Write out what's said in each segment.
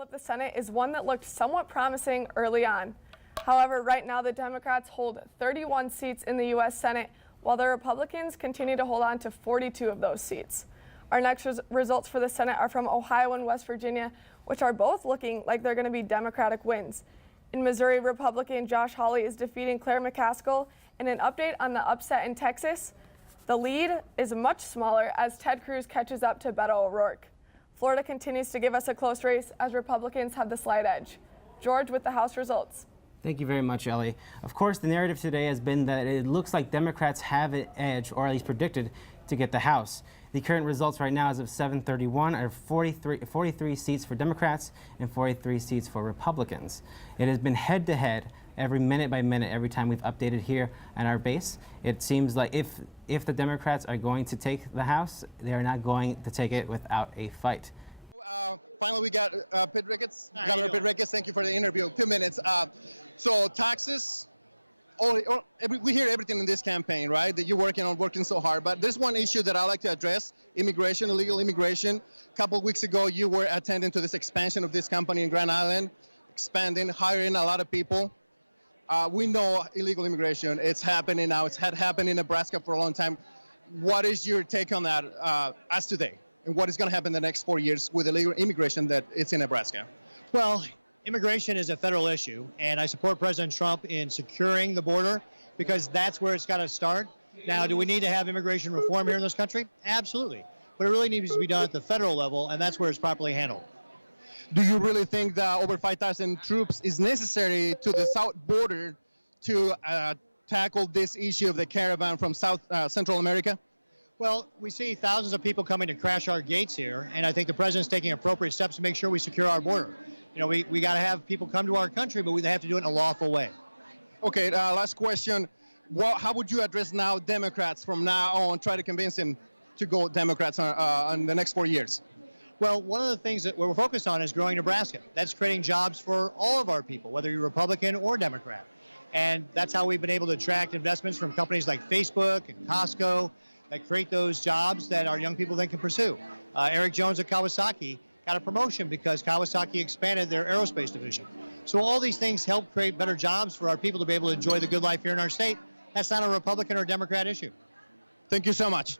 flip the Senate is one that looked somewhat promising early on. However, right now the Democrats hold 31 seats in the U.S. Senate, while the Republicans continue to hold on to 42 of those seats. Our next results for the Senate are from Ohio and West Virginia, which are both looking like they're going to be Democratic wins. In Missouri, Republican Josh Hawley is defeating Claire McCaskill. And an update on the upset in Texas, the lead is much smaller as Ted Cruz catches up to Beto O'Rourke. Florida continues to give us a close race as Republicans have the slight edge. George with the House results. Thank you very much, Ellie. Of course, the narrative today has been that it looks like Democrats have an edge, or at least predicted, to get the House. The current results right now as of 7:31 are 43 seats for Democrats and 43 seats for Republicans. It has been head-to-head every minute by minute, every time we've updated here at our base. It seems like if the Democrats are going to take the House, they are not going to take it without a fight. Finally, we got Pete Ricketts. Governor Pete Ricketts, thank you for the interview. 2 minutes. So taxes, we hear everything in this campaign, right? That you're working so hard. But there's one issue that I like to address: immigration, illegal immigration. A couple of weeks ago, you were attending to this expansion of this company in Grand Island, expanding, hiring a lot of people. We know illegal immigration. It's happening now. It's had happened in Nebraska for a long time. What is your take on that as today? And what is going to happen in the next 4 years with illegal immigration that it's in Nebraska? Well, immigration is a federal issue, and I support President Trump in securing the border because that's where it's got to start. Now, do we need to have immigration reform here in this country? Absolutely. But it really needs to be done at the federal level, and that's where it's properly handled. Do you really think that over 5,000 troops is necessary to the south border to tackle this issue of the caravan from Central America? Well, we see thousands of people coming to crash our gates here, and I think the president's taking appropriate steps to make sure we secure our border. You know, we got to have people come to our country, but they have to do it in a lawful way. Okay, last question. How would you address now Democrats from now on, try to convince them to go Democrats on the next 4 years? Well, one of the things that we're focused on is growing Nebraska. That's creating jobs for all of our people, whether you're Republican or Democrat. And that's how we've been able to attract investments from companies like Facebook and Costco that create those jobs that our young people then can pursue. Eric Jones at Kawasaki got a promotion because Kawasaki expanded their aerospace division. So all these things help create better jobs for our people to be able to enjoy the good life here in our state. That's not a Republican or Democrat issue. Thank you so much.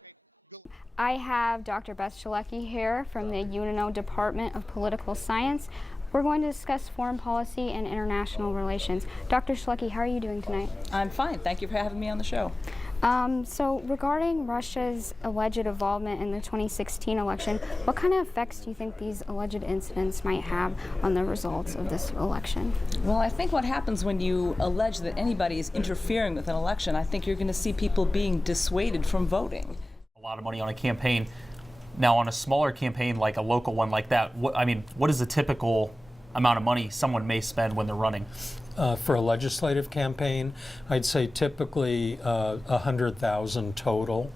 I have Dr. Beth Shalecki here from the UNO Department of Political Science. We're going to discuss foreign policy and international relations. Dr. Shalecki, how are you doing tonight? I'm fine. Thank you for having me on the show. So regarding Russia's alleged involvement in the 2016 election, what kind of effects do you think these alleged incidents might have on the results of this election? Well, I think what happens when you allege that anybody is interfering with an election, I think you're going to see people being dissuaded from voting. A lot of money on a campaign. Now, on a smaller campaign like a local one like that, what is the typical amount of money someone may spend when they're running? For a legislative campaign, I'd say typically 100,000 total,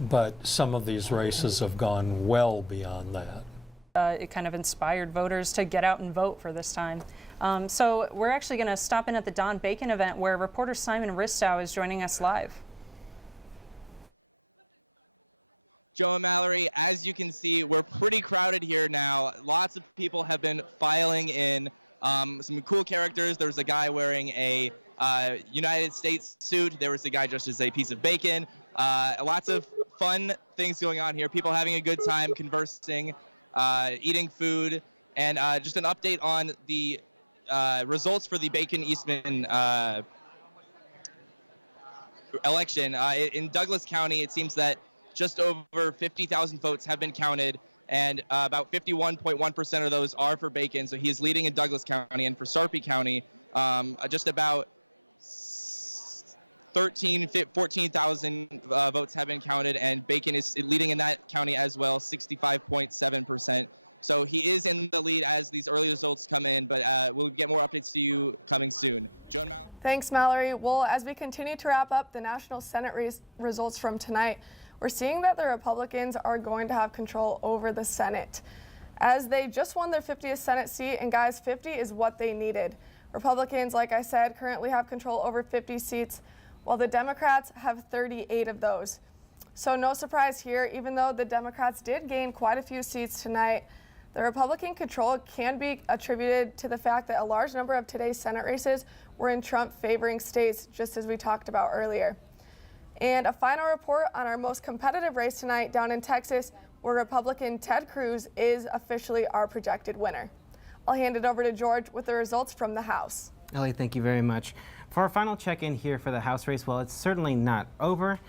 but some of these races have gone well beyond that. It kind of inspired voters to get out and vote for this time. So we're actually going to stop in at the Don Bacon event where reporter Simon Ristow is joining us live. Joe and Mallory, as you can see, we're pretty crowded here now. Lots of people have been filing in. Some cool characters. There was a guy wearing a United States suit. There was a guy dressed as a piece of bacon. Lots of fun things going on here. People having a good time, conversing, eating food, and just an update on the results for the Bacon-Eastman election. In Douglas County, it seems that just over 50,000 votes have been counted, and about 51.1% of those are for Bacon. So he is leading in Douglas County, and for Sarpy County, just about 14,000 votes have been counted, and Bacon is leading in that county as well, 65.7%. So he is in the lead as these early results come in, but we'll get more updates to you coming soon. Joan Mallory? Thanks, Mallory. Well, as we continue to wrap up the National Senate results from tonight, we're seeing that the Republicans are going to have control over the Senate, as they just won their 50th Senate seat, and guys, 50 is what they needed. Republicans, like I said, currently have control over 50 seats, while the Democrats have 38 of those. So no surprise here, even though the Democrats did gain quite a few seats tonight, The Republican control can be attributed to the fact that a large number of today's Senate races were in Trump-favoring states, just as we talked about earlier. And a final report on our most competitive race tonight down in Texas, where Republican Ted Cruz is officially our projected winner. I'll hand it over to George with the results from the House. Ellie, thank you very much. For our final check-in here for the House race, well, it's certainly not over.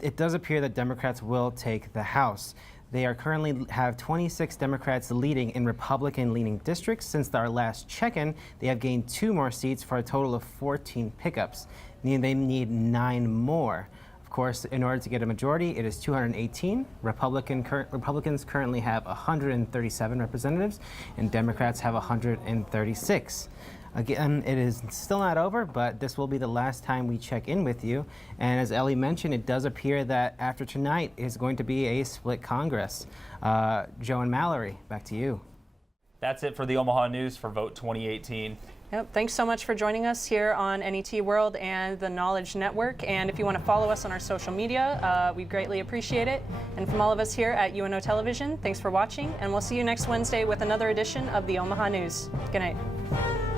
It does appear that Democrats will take the House. They are currently have 26 Democrats leading in Republican-leaning districts. Since our last check-in, they have gained 2 more seats for a total of 14 pickups. They need 9 more. Of course, in order to get a majority, it is 218. Republicans currently have 137 representatives, and Democrats have 136. Again, it is still not over, but this will be the last time we check in with you. And as Ellie mentioned, it does appear that after tonight is going to be a split Congress. Joe and Mallory, back to you. That's it for the Omaha News for Vote 2018. Yep, thanks so much for joining us here on NET World and the Knowledge Network. And if you want to follow us on our social media, we greatly appreciate it. And from all of us here at UNO Television, thanks for watching, and we'll see you next Wednesday with another edition of the Omaha News. Good night.